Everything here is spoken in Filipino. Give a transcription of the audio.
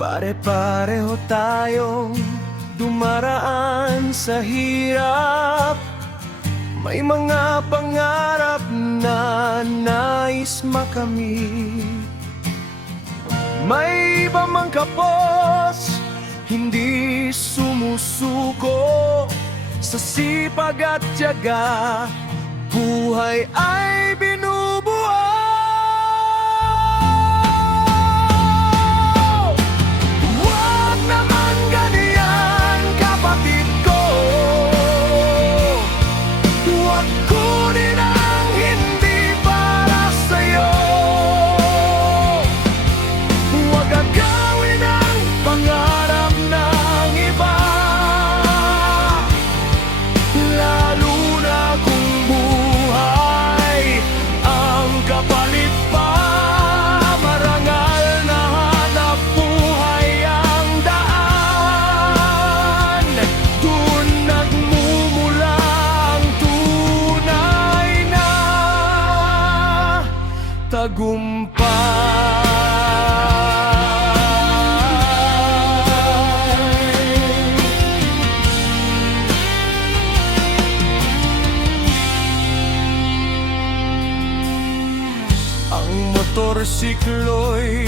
Pare-pareho tayong dumaraan sa hirap. May mga pangarap na nais makamit. May iba mang kapos, hindi sumusuko. Sa sipag at tiyaga, buhay ay binubuo. Huwag naman ganyan, kapatid ko. Huwag kunin ang hindi para sa'yo. Huwag agawin ang pangarap ng iba, lalo na kung buhay ang kapalit pa. Marangal na hanap buhay ang daan, dun nagmumula ang tunay na tagumpay. Ang motorsiklo'y